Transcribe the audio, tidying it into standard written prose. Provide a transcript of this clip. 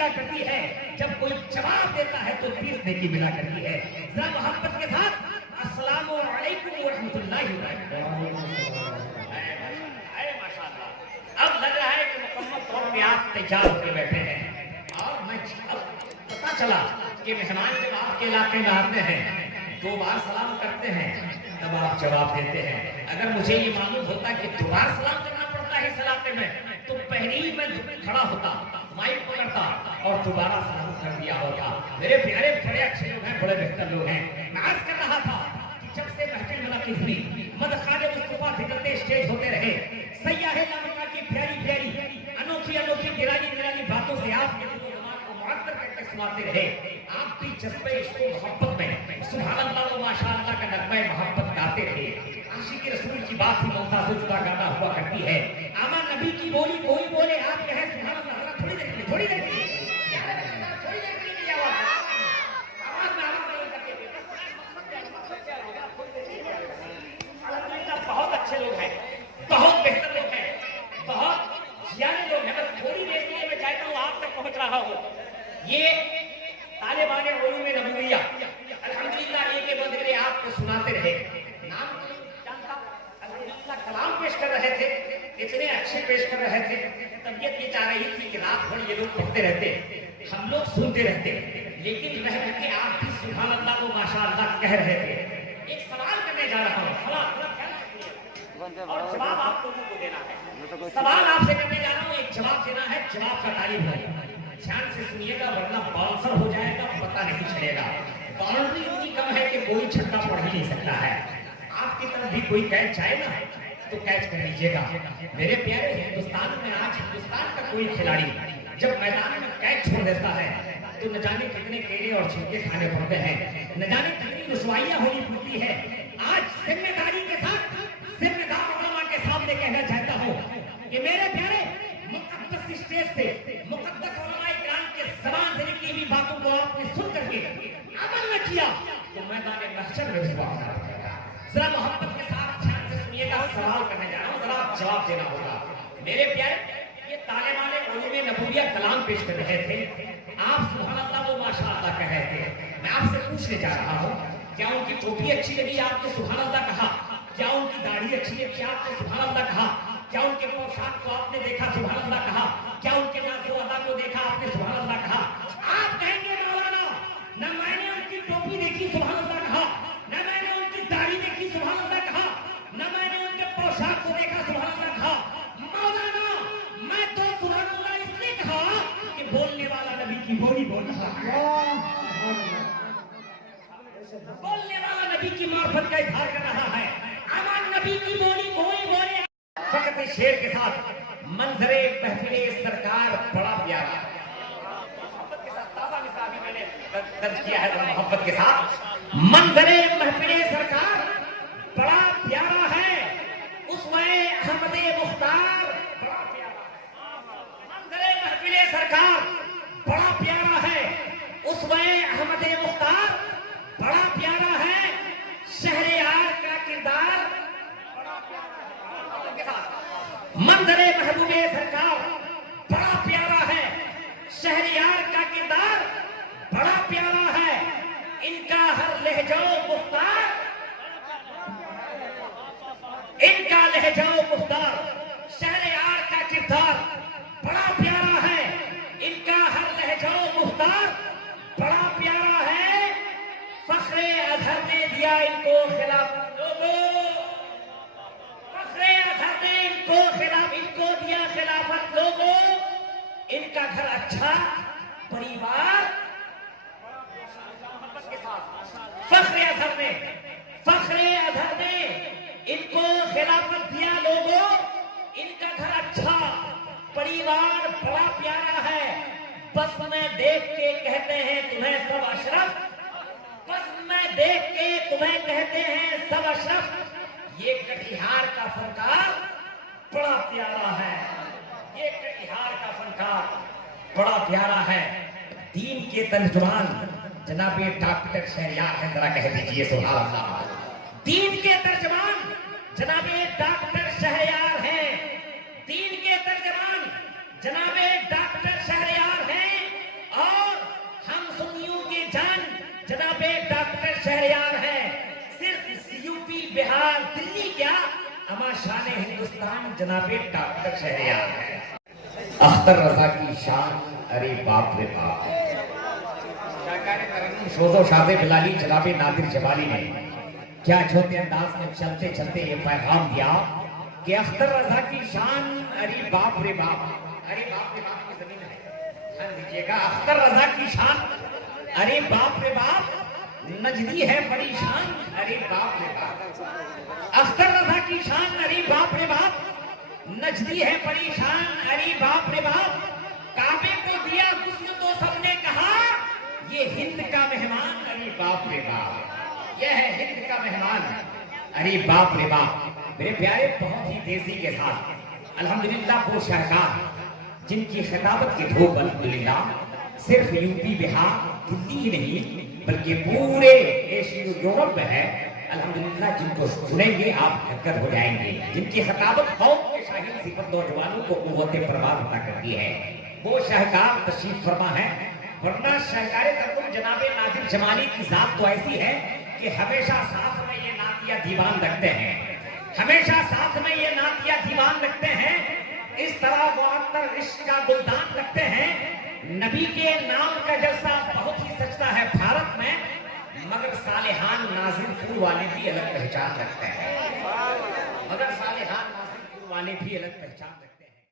मिला करती है, जब कोई जवाब देता है तो 20 नेकी मिला करती है। जरा मोहब्बत के साथ अस्सलामु अलैकुम व रहमतुल्लाहि व बरकातहू। अब लग रहा है कि मुकम्मल तौर पे आप तैयार होकर बैठे हैं और मैं अब पता चला कि मेहमान जब आपके इलाके में आते हैं 2 बार सलाम करते हैं तब आप जवाब देते हैं। अगर मुझे ये मालूम होता कि 2 बार सलाम करना पड़ता है इस इलाके में तो पहले ही मैं खड़ा होता, माइक पकड़ता और दोबारा सलाम कर दिया होता। मेरे प्यारे बड़े अच्छे लोग हैं, बड़े बेहतर लोग हैं। मैं आज कर रहा था कि जब से महफिल मुलाकात हुई मदखाने मुस्तफा फिरते स्टेज होते रहे, सैयाहे लामिका की प्यारी प्यारी अनोखी अनोखी निराली निराली बातों से आप को मुअत्तर करके सुनाते रहे। आप भी जज्बे इश्क़ मोहब्बत में सुभान अल्लाह व माशाअल्लाह का नग़्मा मोहब्बत गाते रहे। आशिक़ रसूल की बात ही ममता से जुदा गाना हुआ करती है। आमा नबी की बोली कोई बोले आप कहे सुभान अल्लाह। थोड़ी देर के लिए थोड़ी देर के लिए बहुत अच्छे लोग हैं, बहुत बेहतर लोग हैं, बहुत ज्यादा लोग हैं। बस थोड़ी देर के लिए मैं चाहता हूँ आप तक पहुंच रहा हूँ। ये तालिबान उलूम नबविया अल्हम्दुलिल्लाह एक के बाद एक आपको सुनाते रहे। नाम जानता अल्हम्दुलिल्लाह कलाम पेश कर रहे थे, इतने अच्छे पेश कर रहे थे। तबीयत ये चाह रही थी कि रात भर ये लोग पढ़ते रहते, हम लोग सुनते रहते, लेकिन रह रह के आप भी सुभान अल्लाह व माशाअल्लाह कह रहे थे। एक सवाल करने जा रहा हूँ, सवाल और जवाब आप लोगों को देना है। सवाल आपसे करने जा रहा हूँ, एक जवाब देना है, जवाब का तारीफ है। ध्यान से सुनिएगा वरना बाउंसर हो जाएगा, पता नहीं चलेगा। बाउंड्री इतनी कम है कि कोई छक्का पड़ ही नहीं सकता है। आपकी तरफ भी कोई कैच जाए ना तो कैच कर लीजिएगा। मेरे प्यारे हिंदुस्तान में आज हिंदुस्तान का कोई खिलाड़ी जब मैदान में कैच छोड़ देता है तो न जाने कितने केले और छिलके खाने पड़ते हैं, न जाने कितनी रुसवाइयां होनी पड़ती है। आज जिम्मेदारी के साथ जिम्मेदार उलमा के सामने कहना चाहता हूँ कि मेरे प्यारे मुकद्दस स्टेज से मुकद्दस उलमाए किराम के ज़बान से निकली हुई बातों को आपने सुन करके अमल न किया तो मैदान महशर में रुसवा होगा। जरा मोहब्बत के साथ ध्यान से सुनिएगा, सवाल करने जा रहा हूँ, जरा आप जवाब देना होगा। मेरे प्यारे ये तालिबान उलूम नबविया कलाम पेश कर रहे थे, आप सुभान अल्लाह व माशाअल्लाह कह रहे थे। मैं आपसे पूछने जा रहा हूँ, क्या उनकी टोपी अच्छी लगी आपने सुभान अल्लाह कहा? क्या उनकी दाढ़ी अच्छी लगी आपने सुभान अल्लाह कहा? क्या उनके पोशाक को आपने देखा सुभान अल्लाह कहा? क्या उनके नाज़ो अदा को देखा आपने सुभान अल्लाह कहा? आप कहेंगे मौलाना न मैंने उनकी टोपी देखी सुभान अल्लाह कहा, न मैंने उनकी दाढ़ी देखी सुभान अल्लाह कहा, न मैंने उनके पोशाक को देखा सुभान अल्लाह कहा। मौलाना मैं तो सुभान अल्लाह इसलिए कहा कि बोलने वाला नबी की बोली बोल रहा है, बोलने वाला नबी की मार्फत का इजहार कर रहा है। अमान नबी की बोली कोई बोले फकत शेर के साथ मंजरे महफिले सरकार बड़ा प्यारा। मोहब्बत के साथ ताज़ा मिसाल भी मैंने दर्ज किया है। मोहब्बत के साथ मंजरे महफिले सरकार बड़ा प्यारा है, उसमें अहमदे मुख्तार बड़ा प्यारा है। मंजरे महफिले सरकार बड़ा प्यारा है, उसमें अहमदे मुख्तार बड़ा प्यारा है। शहरयार का किरदार बड़ा प्यारा है। मंजरे महबूबे सरकार बड़ा प्यारा है, शहरयार का किरदार बड़ा प्यारा है। इनका हर लहजो मुख्तार, इनका लहजो मुख्तार, शहरयार का किरदार बड़ा प्यारा है। इनका हर लहजो मुख्तार बड़ा प्यारा है। फख्रे अजहर ने दिया इनको खिलाफत, लोगों फख्रे अजहर ने इनको दिया खिलाफत। लोगों इनका घर अच्छा, परिवार फख्रे अजहर ने इनको खिलाफत दिया। लोगों इनका घर अच्छा, परिवार बड़ा प्यारा है। बस में देख के कहते हैं तुम्हें सब अशरफ, बस में देख के तुम्हें कहते हैं सब अशरफ। ये कटिहार का फनकार बड़ा प्यारा है, ये कटिहार का फनकार बड़ा प्यारा है। दीन के तर्जुमान जनाब डॉक्टर शहरयार है, जरा कह दीजिए सुभान अल्लाह। दीन के तर्जुमान जनाब डॉक्टर शहरयार हैं, दीन के तर्जुमान जनाब डॉक्टर शहरयार हैं। शहरयार है। सिर्फ यूपी बिहार दिल्ली क्या, अमा शान हिंदुस्तान जनाबे डॉक्टर शहरयार है। अख्तर रजा की शान, अरे बाप रे बाप। शोजो शादे बिलाली जनाबे नादिर जमाली ने क्या छोटे अंदाज में चलते चलते ये पैगाम दिया कि अख्तर रजा की शान, अरे बाप रे बाप। अरे बाप रे बाप की जमीन है, ध्यान दीजिएगा। अख्तर रजा की शान, अरे बाप रे बाप। नजदी है बड़ी शान, अरे बाप रे बाप। अख्तर रजा की शान, अरे बाप रे बाप। नजदी है बड़ी शान, अरे बाप रे बाप। काबे को दिया गुस्ल तो सबने कहा ये हिंद का मेहमान, अरे बाप रे बाप। यह है हिंद का मेहमान, अरे बाप रे बाप। मेरे प्यारे, बहुत ही तेजी के साथ अल्हम्दुलिल्लाह वो शाहकार जिनकी खिताबत की धूप अल्हम्दुलिल्लाह सिर्फ यूपी बिहार दिल्ली ही नहीं बल्कि पूरे एशिया यूरोप में है अल्हम्दुलिल्लाह। जिनको सुनेंगे आप हरकत हो जाएंगे, जिनकी खिताबत कौम के शाहीन सिफत नौजवानों को कुव्वत परवाज़ अता करती है, वो शाहकार तशरीफ फरमा है। वरना शाहकार तकम जनाबे नादिर जमाली की जात तो ऐसी है कि हमेशा साथ में ये नातिया दीवान रखते हैं, हमेशा साथ में ये नातिया दीवान रखते हैं। इस तरह मुअत्तर इश्क का गुलदान रखते हैं। नबी के नाम का जलसा बहुत ही सजता है भारत में, मगर सालेहान नाज़िरपुर वाले भी अलग पहचान रखते हैं, मगर सालेहान नाज़िरपुर वाले भी अलग पहचान रखते हैं।